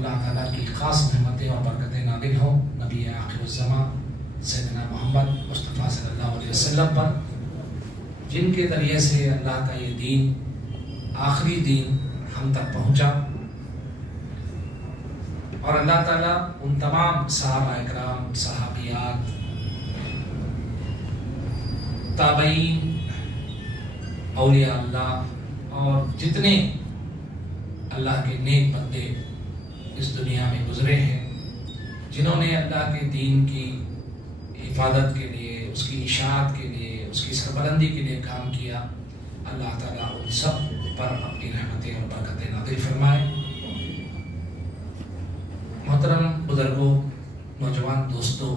اللہ تعالیٰ کی خاص نعمتیں اور برکتیں نازل ہوں نبی آخر الزماں سیدنا محمد مصطفیٰ صلی اللہ علیہ وسلم پر، جن کے ذریعے سے اللہ کا یہ دین، آخری دین ہم تک پہنچا، اور اللہ تعالیٰ ان تمام صحابہ اکرام، صحابیات، تابعین، اولیاء اللہ اور جتنے اللہ کے نیک بندے اس دنیا میں گزرے ہیں، جنہوں نے اللہ کے دین کی حفاظت کے لیے، اس کی اشاعت کے لیے، اس کی سربلندی کے لیے کام کیا، اللہ تعالیٰ ان سب پر اپنی رحمتیں اور برکتیں نازل فرمائے۔ محترم بزرگوں، نوجوان دوستوں،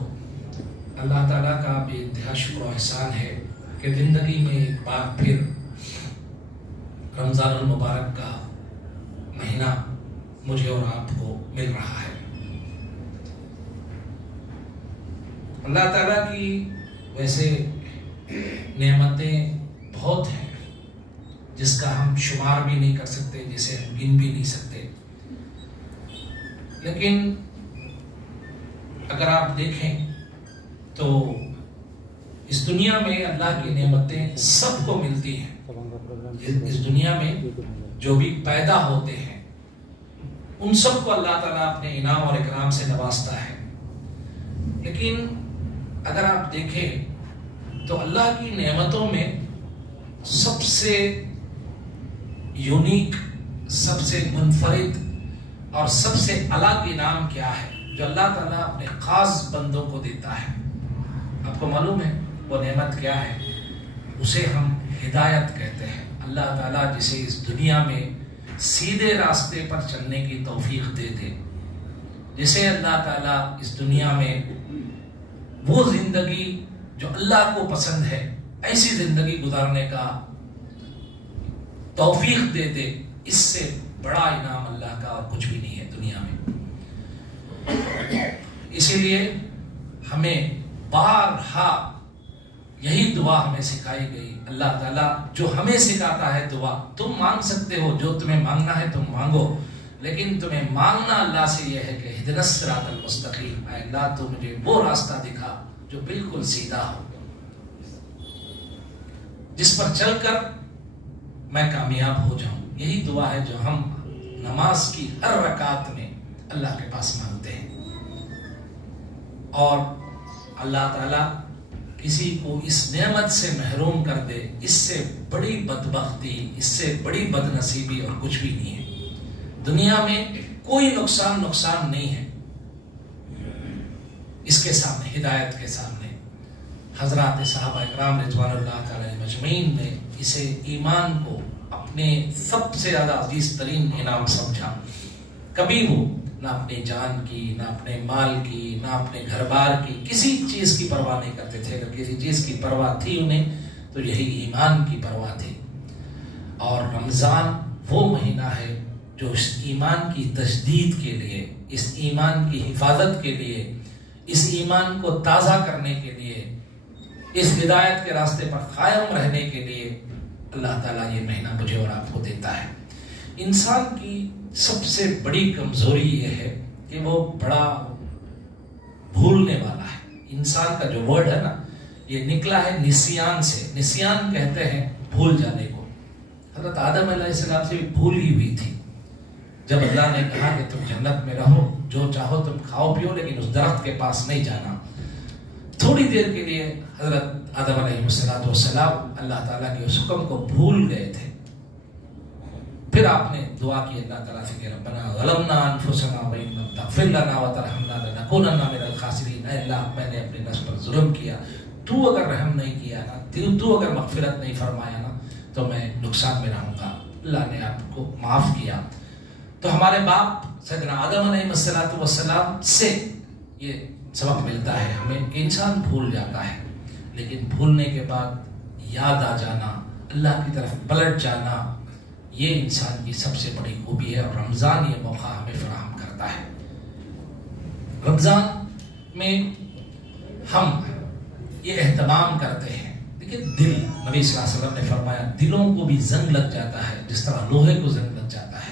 اللہ تعالیٰ کا بے انتہا شکر و احسان ہے کہ زندگی میں ایک بار پھر رمضان المبارک کا مہینہ مجھے اور آپ کو مل رہا ہے۔ اللہ تعالیٰ کی ویسے نعمتیں بہت ہیں جس کا ہم شمار بھی نہیں کر سکتے، جسے ہم گن بھی نہیں سکتے، لیکن اگر آپ دیکھیں تو اس دنیا میں اللہ کی نعمتیں سب کو ملتی ہیں۔ اس دنیا میں جو بھی پیدا ہوتے ہیں ان سب کو اللہ تعالیٰ اپنے انعام اور اکرام سے نوازتا ہے، لیکن اگر آپ دیکھیں تو اللہ کی نعمتوں میں سب سے یونیک، سب سے منفرد اور سب سے الگ انعام کیا ہے جو اللہ تعالیٰ اپنے خاص بندوں کو دیتا ہے؟ آپ کو معلوم ہے وہ نعمت کیا ہے؟ اسے ہم ہدایت کہتے ہیں۔ اللہ تعالیٰ جسے اس دنیا میں سیدھے راستے پر چلنے کی توفیق دے دے، جسے اللہ تعالیٰ اس دنیا میں وہ زندگی جو اللہ کو پسند ہے، ایسی زندگی گزارنے کا توفیق دے دے، اس سے بڑا انعام اللہ کا اور کچھ بھی نہیں ہے دنیا میں۔ اسی لیے ہمیں بارہا یہی دعا ہمیں سکھائی گئی۔ اللہ تعالیٰ جو ہمیں سکھاتا ہے دعا، تم مانگ سکتے ہو، جو تمہیں مانگنا ہے تم مانگو، لیکن تمہیں مانگنا اللہ سے یہ ہے کہ اہدنا الصراط المستقیم، اے اللہ تو مجھے وہ راستہ دکھا جو بالکل سیدھا ہو، جس پر چل کر میں کامیاب ہو جاؤں۔ یہی دعا ہے جو ہم نماز کی ہر رکعت میں اللہ کے پاس مانگتے ہیں۔ اور اللہ تعالیٰ کسی کو اس نعمت سے محروم کر دے، اس سے بڑی بدبختی، اس سے بڑی بد نصیبی اور کچھ بھی نہیں ہے۔ دنیا میں کوئی نقصان نہیں ہے اس کے سامنے، ہدایت کے سامنے۔ حضرات صحابہ اکرام رضوان اللہ تعالی مجمعین نے اسے ایمان کو اپنے سب سے زیادہ عزیز ترین انعام سمجھا۔ کبھی وہ نہ اپنی جان کی، نہ اپنے مال کی، نہ اپنے گھر بار کی، کسی چیز کی پرواہ نہیں کرتے تھے۔ اگر کسی چیز کی پرواہ تھی انہیں تو یہی ایمان کی پرواہ تھی۔ اور رمضان وہ مہینہ ہے جو اس ایمان کی تجدید کے لیے، اس ایمان کی حفاظت کے لیے، اس ایمان کو تازہ کرنے کے لیے، اس ہدایت کے راستے پر قائم رہنے کے لیے اللہ تعالیٰ یہ مہینہ مجھے اور آپ کو دیتا ہے۔ انسان کی سب سے بڑی کمزوری یہ ہے کہ وہ بڑا بھولنے والا ہے۔ انسان کا جو ورڈ ہے نا، یہ نکلا ہے نسیان سے۔ نسیان کہتے ہیں بھول جانے کو۔ حضرت آدم علیہ السلام سے بھی بھول ہی ہوئی تھی جب اللہ نے کہا کہ تم جنت میں رہو، جو چاہو تم کھاؤ پیو، لیکن اس درخت کے پاس نہیں جانا۔ تھوڑی دیر کے لیے حضرت آدم علیہ السلام اللہ تعالیٰ کے اس حکم کو بھول گئے تھے۔ پھر آپ نے دعا کی اللہ تعالیٰ سے کہ ربنا ظلمنا انفسنا وان لم تغفر لنا وترحمنا لنکونن من الخاسرین۔ اے اللہ، میں نے اپنے نفس پر ظلم کیا، تو اگر رحم نہیں کیا نا، تو اگر مغفرت نہیں فرمایا نا، تو میں نقصان میں رہوں گا۔ اللہ نے آپ کو معاف کیا۔ تو ہمارے باپ سیدنا آدم علیہ السلام سے یہ سبق ملتا ہے ہمیں کہ انسان بھول جاتا ہے، لیکن بھولنے کے بعد یاد آ جانا، اللہ کی طرف پلٹ جانا، یہ انسان کی سب سے بڑی خوبی ہے۔ اور رمضان یہ موقع ہمیں فراہم کرتا ہے۔ رمضان میں ہم یہ اہتمام کرتے ہیں، دیکھیں دل، نبی صلی اللہ علیہ وسلم نے فرمایا دلوں کو بھی زنگ لگ جاتا ہے جس طرح لوہے کو زنگ لگ جاتا ہے۔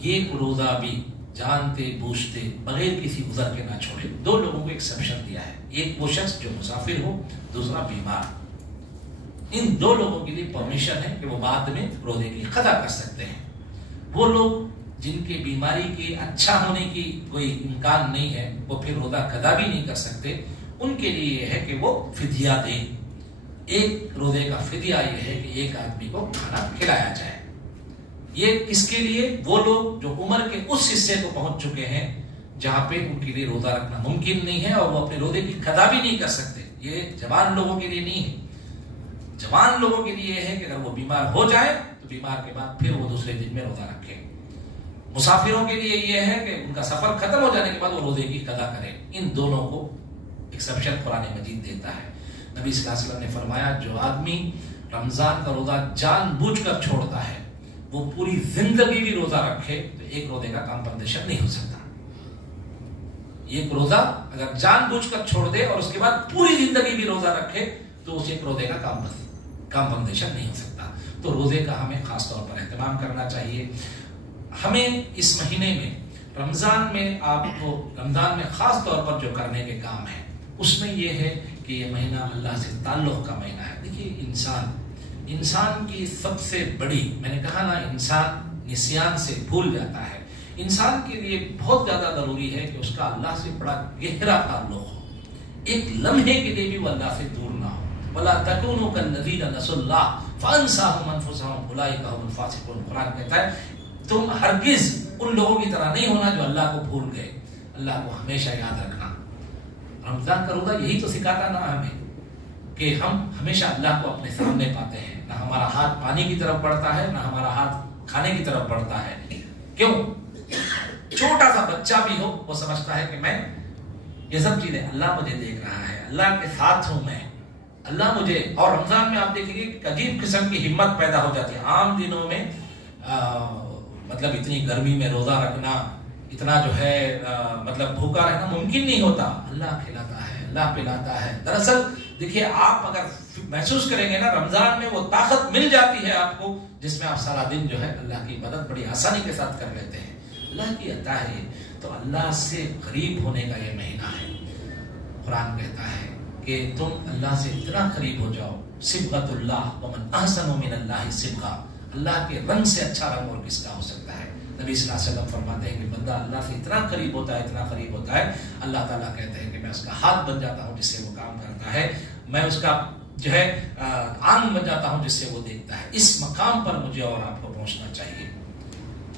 یہ روزہ بھی جانتے بوجھتے بغیر کسی عذر کے نہ چھوڑے. 2 لوگوں کو ایکسیپشن دیا ہے, ایک وہ شخص جو مسافر ہو, دوسرا بیمار. ان 2 لوگوں کے لیے پرمیشن ہے کہ وہ بعد میں روزے کی قضا کر سکتے ہیں. وہ لوگ جن کی بیماری کے اچھا ہونے کی کوئی امکان نہیں ہے, وہ پھر روزہ قضا بھی نہیں کر سکتے, ان کے لیے یہ ہے کہ وہ فدیہ دیں. ایک روزے کا فدیہ یہ ہے کہ ایک آدمی کو کھانا کھلایا جائے. یہ کس کے لیے؟ وہ لوگ جو عمر کے اس حصے کو پہنچ چکے ہیں جہاں پہ ان کے لیے روزہ رکھنا ممکن نہیں ہے اور وہ اپنے روزے کی قضا بھی نہیں کر سکتے. یہ جوان لوگوں کے لیے نہیں ہے. جوان لوگوں کے لیے یہ ہے کہ اگر وہ بیمار ہو جائے تو بیمار کے بعد پھر وہ دوسرے دن میں روزہ رکھے. مسافروں کے لیے یہ ہے کہ ان کا سفر ختم ہو جانے کے بعد وہ روزے کی قضا کریں. ان دونوں کو ایکسیپشن قرآن مجید دیتا ہے. نبی صلی اللہ علیہ وسلم نے فرمایا جو آدمی رمضان کا روزہ جان بوجھ کر چھوڑتا ہے وہ پوری زندگی بھی روزہ رکھے تو ایک روزے کا کمپنسیشن نہیں ہو سکتا. ایک روزہ اگر جان بوجھ کر چھوڑ دے اور اس کے بعد پوری زندگی بھی روزہ رکھے تو اس ایک روزے کا کمپنسیشن نہیں ہو سکتا. تو روزے کا ہمیں خاص طور پر اہتمام کرنا چاہیے. ہمیں اس مہینے میں رمضان میں آپ کو رمضان میں خاص طور پر جو کرنے کے کام ہیں اس میں یہ ہے کہ یہ مہینہ اللہ سے تعلق کا مہینہ ہے. دیکھیے انسان کی سب سے بڑی, میں نے کہا نا انسان نسیان سے بھول جاتا ہے. انسان کے لیے بہت زیادہ ضروری ہے کہ اس کا اللہ سے بڑا گہرا تعلق ہو. ایک لمحے کے لیے بھی وہ اللہ سے دور نہ ہو. وَلَا تَكُونُوا كَالَّذِينَ نَسُوا اللَّهَ فَأَنسَاهُمْ أَنفُسَهُمْ أُولَٰئِكَ هُمُ الْفَاسِقُونَ. قرآن کہتا ہے تم ہرگز ان لوگوں کی طرح نہیں ہونا جو اللہ کو بھول گئے. اللہ کو ہمیشہ یاد رکھنا. رمضان کا روزہ یہی تو سکھاتا نا ہمیں کہ ہم ہمیشہ اللہ کو اپنے سامنے پاتے ہیں. نہ ہمارا ہاتھ پانی کی طرف بڑھتا ہے نہ ہمارا ہاتھ کھانے کی طرف بڑھتا ہے. کیوں؟ چھوٹا سا بچہ بھی ہو وہ سمجھتا ہے کہ میں یہ سب چیزیں اللہ مجھے دیکھ رہا ہے, اللہ کے ساتھ ہوں میں, اللہ مجھے. اور رمضان میں آپ دیکھیں گے کہ عجیب قسم کی ہمت پیدا ہو جاتی ہے. عام دنوں میں مطلب اتنی گرمی میں روزہ رکھنا, اتنا جو ہے مطلب بھوکا رہنا ممکن نہیں ہوتا. اللہ کھلاتا ہے, اللہ پلاتا ہے. دراصل دیکھیے آپ اگر محسوس کریں گے نا رمضان میں وہ طاقت مل جاتی ہے آپ کو جس میں آپ سارا دن جو ہے اللہ کی مدد بڑی آسانی کے ساتھ کر لیتے ہیں. اللہ کی عطا ہے. تو اللہ سے قریب ہونے کا یہ مہینہ ہے. قرآن کہتا ہے کہ تم اللہ سے اتنا قریب ہو جاؤ. صبغۃ اللہ ومن احسن من اللہ صبغہ. اللہ کے رنگ سے اچھا رنگ اور کس کا ہو سکتا ہے. نبی صلی اللہ علیہ وسلم فرماتے ہیں کہ بندہ اللہ سے اتنا قریب ہوتا ہے, اتنا قریب ہوتا ہے, اللہ تعالیٰ کہتے ہیں کہ میں اس کا ہاتھ بن جاتا ہوں جس سے وہ کام کرتا ہے, میں اس کا جو ہے آنکھ بن جاتا ہوں جس سے وہ دیکھتا ہے. اس مقام پر مجھے اور آپ کو پہنچنا چاہیے.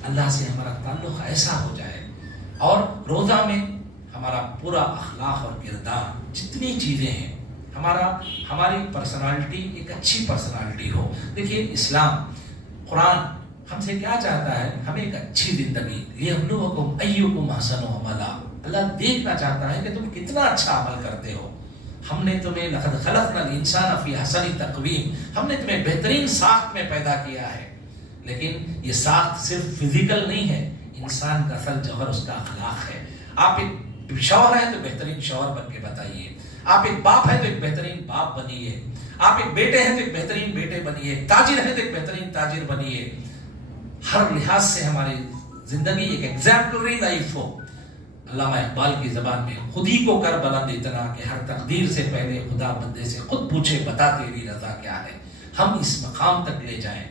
اللہ سے ہمارا تعلق ایسا ہو جائے اور روزہ میں ہمارا پورا اخلاق اور کردار جتنی چیزیں ہیں ہماری پرسنالٹی ایک اچھی پرسنالٹی ہو. دیکھیے اسلام قرآن ہم سے کیا چاہتا ہے؟ ہمیں ایک اچھی زندگی. لِيَبْلُوَكُمْ أَيُّكُمْ أَحْسَنُ عَمَلًا. اللہ دیکھنا چاہتا ہے کہ تم کتنا اچھا عمل کرتے ہو. ہم نے تمہیں لَقَدْ خَلَقْنَا الْإِنسَانَ فِي أَحْسَنِ تَقْوِيمٍ. ہم نے تمہیں بہترین ساخت میں پیدا کیا ہے. لیکن یہ ساخت صرف فزیکل نہیں ہے, انسان کا اصل جوہر اس کا اخلاق ہے. آپ ایک شوہر ہیں تو بہترین شوہر بن کے بتائیے. آپ ایک باپ ہیں تو ایک بہترین باپ بنیے. آپ ایک بیٹے ہیں تو ایک بہترین بیٹے بنیے. تاجر ہیں تو ایک بہترین تاجر بنیے. ہر لحاظ سے ہماری زندگی ایک ایگزامپلری لائف ہو. علامہ اقبال کی زبان میں خود ہی کو کر بلند اتنا کہ ہر تقدیر سے پہلے خدا بندے سے خود پوچھے بتا تیری رضا کیا ہے. ہم اس مقام تک لے جائیں.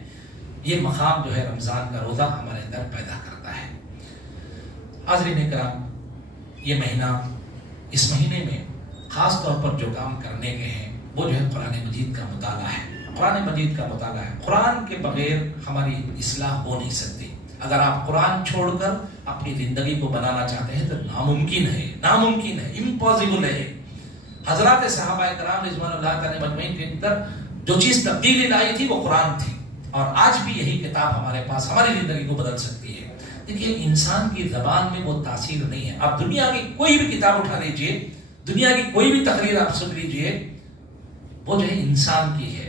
یہ مقام جو ہے رمضان کا روزہ ہمارے اندر پیدا کرتا ہے. حاضرین کرام, یہ مہینہ, اس مہینے میں خاص طور پر جو کام کرنے کے ہیں وہ جو ہے قرآن مجید کا مطالعہ ہے. قرآن مجید کا مطالعہ ہے. قرآن کے بغیر ہماری اصلاح ہو نہیں سکتی. اگر آپ قرآن چھوڑ کر اپنی زندگی کو بنانا چاہتے ہیں تو ناممکن ہے, امپاسبل ہے. حضرات صحابہ کرام رضوان اللہ تعالی مجمعین کے اندر جو چیز تبدیلی لائی تھی وہ قرآن تھی, اور آج بھی یہی کتاب ہمارے پاس ہماری زندگی کو بدل سکتی ہے. دیکھیے انسان کی زبان میں وہ تاثیر نہیں ہے. آپ دنیا کی کوئی بھی کتاب اٹھا لیجئے, دنیا کی کوئی بھی تقریر آپ سن لیجئے, وہ جو ہے انسان کی ہے.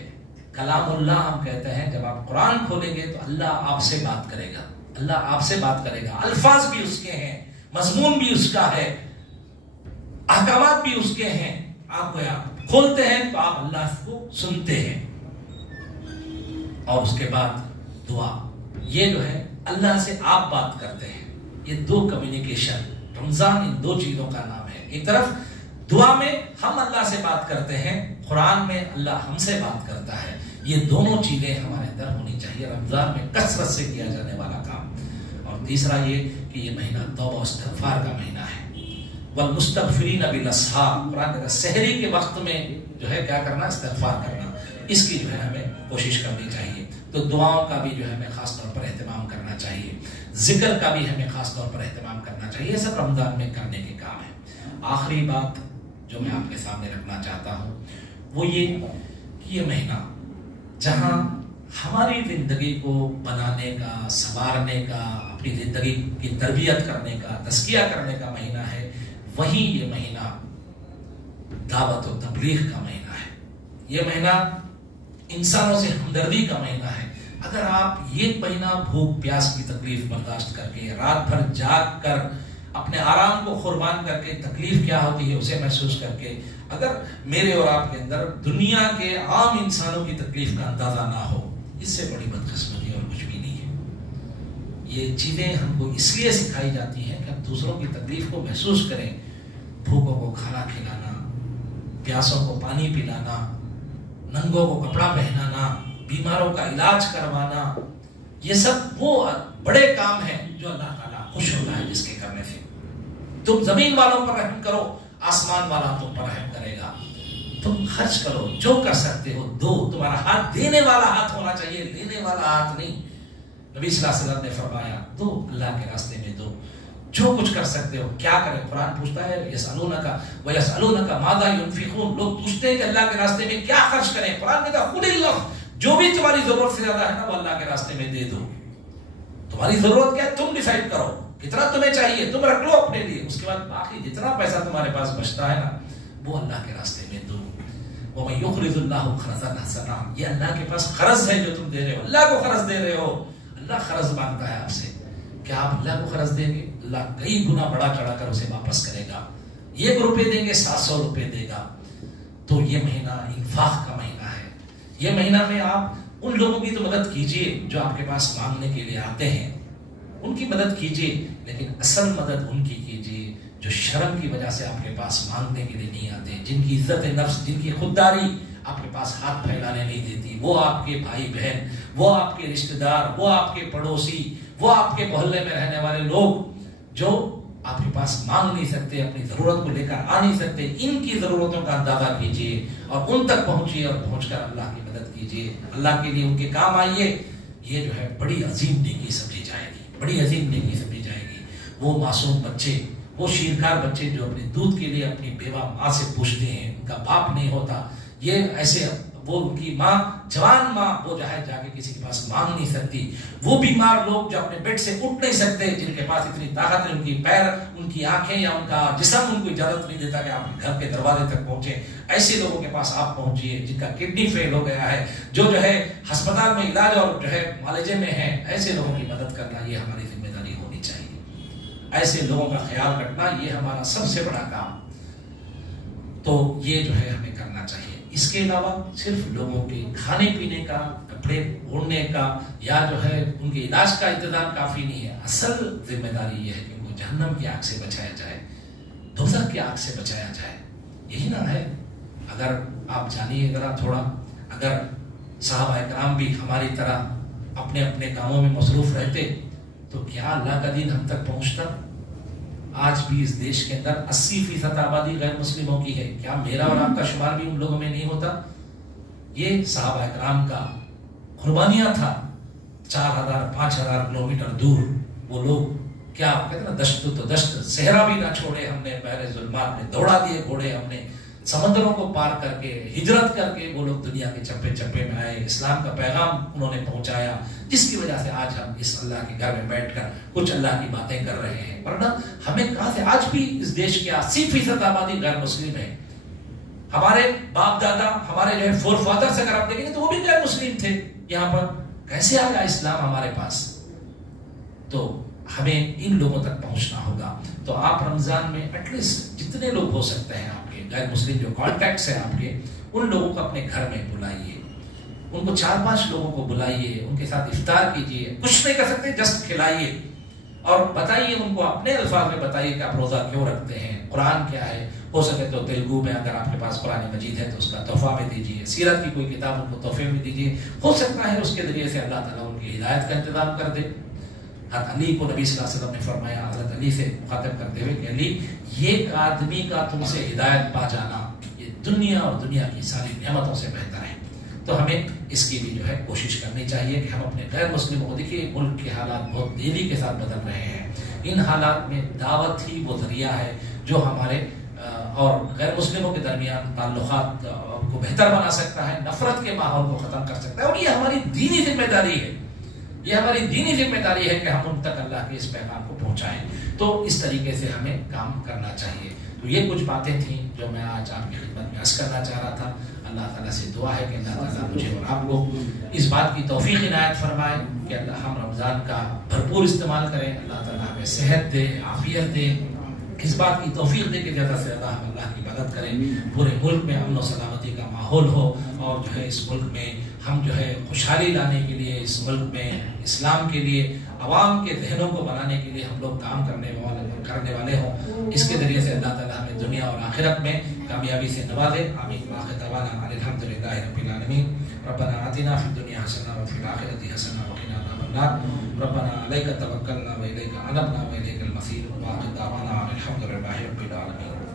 کلام اللہ ہم کہتے ہیں, جب آپ قرآن کھولیں گے تو اللہ آپ سے بات کرے گا. اللہ آپ سے بات کرے گا. الفاظ بھی اس کے ہیں, مضمون بھی اس کا ہے, احکامات بھی اس کے ہیں. آپ کھولتے ہیں تو آپ اللہ کو سنتے ہیں. اور اس کے بعد دعا, یہ جو ہے اللہ سے آپ بات کرتے ہیں. یہ دو کمیونیکیشن، رمضان ان دو چیزوں کا نام ہے. ایک طرف دعا میں ہم اللہ سے بات کرتے ہیں، قرآن میں اللہ ہم سے بات کرتا ہے. یہ دونوں چیزیں ہمارے اندر ہونی چاہیے رمضان میں کثرت سے کیا جانے والا کام. اور تیسرا یہ کہ یہ مہینہ توبہ و استغفار کا مہینہ ہے. والمستغفرین بالاسحار، قرآن کہتا ہے سحری کے وقت میں جو ہے کیا کرنا، استغفار کرنا. اس کی جو ہے ہمیں کوشش کرنی چاہیے. تو دعاؤں کا بھی جو ہے ہمیں خاص طور پر اہتمام کرنا چاہیے، ذکر کا بھی ہمیں خاص طور پر اہتمام کرنا چاہیے. یہ سب رمضان میں کرنے کے کام ہیں. آخری بات جو میں آپ کے سامنے رکھنا چاہتا ہوں وہ یہ کہ یہ مہینہ جہاں ہماری زندگی کو بنانے کا، سنوارنے کا، اپنی زندگی کی تربیت کرنے کا، تزکیہ کرنے کا مہینہ ہے، وہیں یہ مہینہ دعوت و تبلیغ کا مہینہ ہے. یہ مہینہ انسانوں سے ہمدردی کا مہینہ ہے. اگر آپ یہ مہینہ بھوک پیاس کی تکلیف برداشت کر کے، رات بھر جاگ کر، اپنے آرام کو قربان کر کے، تکلیف کیا ہوتی ہے اسے محسوس کر کے، اگر میرے اور آپ کے اندر دنیا کے عام انسانوں کی تکلیف کا اندازہ نہ ہو، اس سے بڑی بدقسمتی اور کچھ بھی نہیں ہے. یہ چیزیں ہم کو اس لیے سکھائی جاتی ہیں کہ ہم دوسروں کی تکلیف کو محسوس کریں. بھوکوں کو کھانا کھلانا، پیاسوں کو پانی پلانا، ننگوں کو کپڑا پہنانا، بیماروں کا علاج کروانا، یہ سب وہ بڑے کام ہیں جو اللہ تعالیٰ خوش ہوتا ہے جس کے کرنے سے. تم زمین والوں پر رحم کرو، آسمان والا تم پر رحم کرے گا. تم خرچ کرو، جو کر سکتے ہو دو. تمہارا ہاتھ دینے والا ہاتھ ہونا چاہیے، لینے والا ہاتھ نہیں. نبی صلی اللہ علیہ وسلم نے فرمایا دو، اللہ کے راستے میں دو، جو کچھ کر سکتے ہو. کیا کریں؟ قرآن پوچھتا ہے یسألونک ویسألونک ماذا ينفقون. لوگ پوچھتے ہیں کہ اللہ کے راستے میں کیا خرچ کریں. قرآن کہتا ہے قل اللہ، جو بھی تمہاری ضرورت سے زیادہ ہے نا وہ اللہ کے راستے میں دے دو. تمہاری ضرورت کیا ہے تم ڈیسائیڈ کرو، کتنا تمہیں چاہیے تم رکھ لو اپنے لیے. اس کے بعد باقی جتنا پیسہ تمہارے پاس بچتا ہے نا وہ اللہ کے راستے میں دو. وَمَن يُقْرِضُ اللَّهُ قَرْضًا حَسَنًا، یہ اللہ کے پاس قرض ہے جو تم دے رہے ہو، اللہ کو قرض دے رہے ہو. اللہ قرض مانگتا ہے آپ سے. کیا آپ اللہ کو قرض دیں گے؟ اللہ کئی گنا بڑا چڑھا کر اسے واپس کرے گا. 1 روپے دیں گے 700 روپے دے گا. تو یہ مہینہ انفاق کا مہینہ ہے. یہ مہینہ میں آپ ان لوگوں کی تو مدد کیجئے جو آپ کے پاس مانگنے کے لیے آتے ہیں، ان کی مدد کیجئے، لیکن اصل مدد ان کی کیجئے جو شرم کی وجہ سے آپ کے پاس مانگنے کے لیے نہیں آتے، جن کی عزت نفس، جن کی خودداری آپ کے پاس ہاتھ پھیلانے نہیں دیتی. وہ آپ کے بھائی بہن، وہ آپ کے رشتہ دار، وہ آپ کے پڑوسی، وہ آپ کے محلے میں رہنے والے لوگ جو آپ کے پاس مانگ نہیں سکتے، اپنی ضرورت کو لے کر آ نہیں سکتے. ان کی ضرورتوں کا اندازہ کیجئے اور ان تک پہنچیے اور پہنچ کر اللہ کی مدد کیجئے، اللہ کے لیے ان کے کام آئیے. یہ جو ہے بڑی عظیم نیکی سمجھی جائے گی، بڑی عظیم نیکی سمجھی جائے گی. وہ معصوم بچے، وہ شیرخوار بچے جو اپنے دودھ کے لیے اپنی بیوہ ماں سے پوچھتے ہیں، ان کا باپ نہیں ہوتا، یہ ایسے وہ ان کی ماں، جوان ماں، وہ جو ہے جا کے کسی کے پاس مانگ نہیں سکتی. وہ بیمار لوگ جو اپنے بیڈ سے اٹھ نہیں سکتے، جن کے پاس اتنی طاقت ہے، ان کی پیر، ان کی آنکھیں یا ان کا جسم ان کو اجازت نہیں دیتا کہ آپ گھر کے دروازے تک پہنچے، ایسے لوگوں کے پاس آپ پہنچیے. جن کا کڈنی فیل ہو گیا ہے، جو ہے ہسپتال میں علاج اور جو ہے معالجے میں ہیں، ایسے لوگوں کی مدد کرنا یہ ہماری ذمہ داری ہونی چاہیے. ایسے لوگوں کا خیال رکھنا یہ ہمارا سب سے بڑا کام. تو یہ جو ہے ہمیں کرنا چاہیے. اس کے علاوہ صرف لوگوں کے کھانے پینے کا، کپڑے اوڑھنے کا یا جو ہے ان کے علاج کا انتظام کافی نہیں ہے. اصل ذمہ داری یہ ہے کہ ان کو جہنم کی آگ سے بچایا جائے، دوزخ کی آگ سے بچایا جائے. یہی نہ ہے. اگر آپ جانیے ذرا تھوڑا، اگر صحابہ کرام بھی ہماری طرح اپنے اپنے کاموں میں مصروف رہتے تو کیا اللہ کا دین ہم تک پہنچتا؟ آج بھی اس دیش کے اندر 80% آبادی غیر مسلموں کی ہے. کیا میرا اور آپ کا شمار بھی ان لوگوں میں نہیں ہوتا؟ یہ صحابہ کرام کا قربانیاں تھا. 4000-5000 کلومیٹر دور وہ لوگ کیا کہتے ہیں نا، دشت تو دشت، صحرا بھی نہ چھوڑے ہم نے، پہلے ظلمات میں دوڑا دیے گھوڑے ہم نے، سمندروں کو پار کر کے، ہجرت کر کے وہ لوگ دنیا کے چپے چپے میں آئے، اسلام کا پیغام انہوں نے پہنچایا، جس کی وجہ سے آج ہم اس اللہ کے گھر میں بیٹھ کر کچھ اللہ کی باتیں کر رہے ہیں. ورنہ ہمیں کہاں سے؟ آج بھی اس دیش کی 80% آبادی غیر مسلم ہے. ہمارے باپ دادا، ہمارے جو ہے فور فادرز اگر آپ دیکھیں گے تو وہ بھی غیر مسلم تھے. یہاں پر کیسے آیا اسلام ہمارے پاس؟ تو ہمیں ان لوگوں تک پہنچنا ہوگا. تو آپ رمضان میں ایٹ لیسٹ جتنے لوگ ہو سکتے ہیں آپ کے غیر مسلم جو کانٹیکٹس ہیں آپ کے، ان لوگوں کو اپنے گھر میں بلائیے. ان کو 4-5 لوگوں کو بلائیے، ان کے ساتھ افطار کیجیے، کچھ نہیں کر سکتے جسٹ کھلائیے اور بتائیے ان کو، اپنے الفاظ میں بتائیے کہ آپ روزہ کیوں رکھتے ہیں، قرآن کیا ہے، ہو سکے تو تیلگو میں اگر آپ کے پاس قرآن مجید ہے تو اس کا تحفہ میں دیجیے، سیرت کی کوئی کتاب ان کو تحفے میں دیجیے، ہو سکتا ہے اس کے ذریعے سے اللہ تعالیٰ ان کی ہدایت کا انتظام کر دے۔ حضرت علی کو نبی صلی اللہ علیہ وسلم نے فرمایا، حضرت علی سے مخاطب کرتے ہوئے کہ علی، ایک آدمی کا تم سے ہدایت پا جانا یہ دنیا اور دنیا کی ساری نعمتوں سے بہتر ہے۔ تو ہمیں اس کی بھی جو ہے کوشش کرنی چاہیے کہ ہم اپنے غیر مسلموں کو، دیکھیے ملک کے حالات بہت تیزی کے ساتھ بدل رہے ہیں، ان حالات میں دعوت ہی وہ ذریعہ ہے جو ہمارے اور غیر مسلموں کے درمیان تعلقات کو بہتر بنا سکتا ہے، نفرت کے ماحول کو ختم کر سکتا ہے، اور یہ ہماری دینی ذمہ داری ہے، یہ ہماری دینی ذمہ داری ہے کہ ہم ان تک اللہ کے اس پیغام کو پہنچائیں۔ تو اس طریقے سے ہمیں کام کرنا چاہیے۔ تو یہ کچھ باتیں تھیں جو میں آج آپ کی خدمت میں عرض کرنا چاہ رہا تھا۔ اللہ تعالیٰ سے دعا ہے کہ اللہ تعالیٰ مجھے اور آپ کو اس بات کی توفیق عنایت فرمائے کہ اللہ ہم رمضان کا بھرپور استعمال کریں، اللہ تعالیٰ ہمیں صحت دے، عافیت دے، اس بات کی توفیق دے کہ زیادہ سے زیادہ ہم اللہ کی مدد کریں، پورے ملک میں امن و سلامتی کا ماحول ہو، اور جو ہے اس ملک میں ہم جو ہے خوشحالی لانے کے لیے، اس ملک میں اسلام کے لیے، عوام کے ذہنوں کو بنانے کے لیے ہم لوگ کام کرنے والے ہوں۔ اس کے ذریعے سے اللہ تعالیٰ ہمیں دنیا اور آخرت میں کامیابی سے نوازے۔ آمین۔ وآخر دعوانا الحمدللہ رب العالمین۔ ربنا آتنا فی الدنیا حسنہ وفی الآخرۃ حسنہ وقنا عذاب النار۔ ربنا علیک توکلنا وإلیک انبنا وإلیک المصیر۔ وآخر دعوانا الحمدللہ رب العالمین۔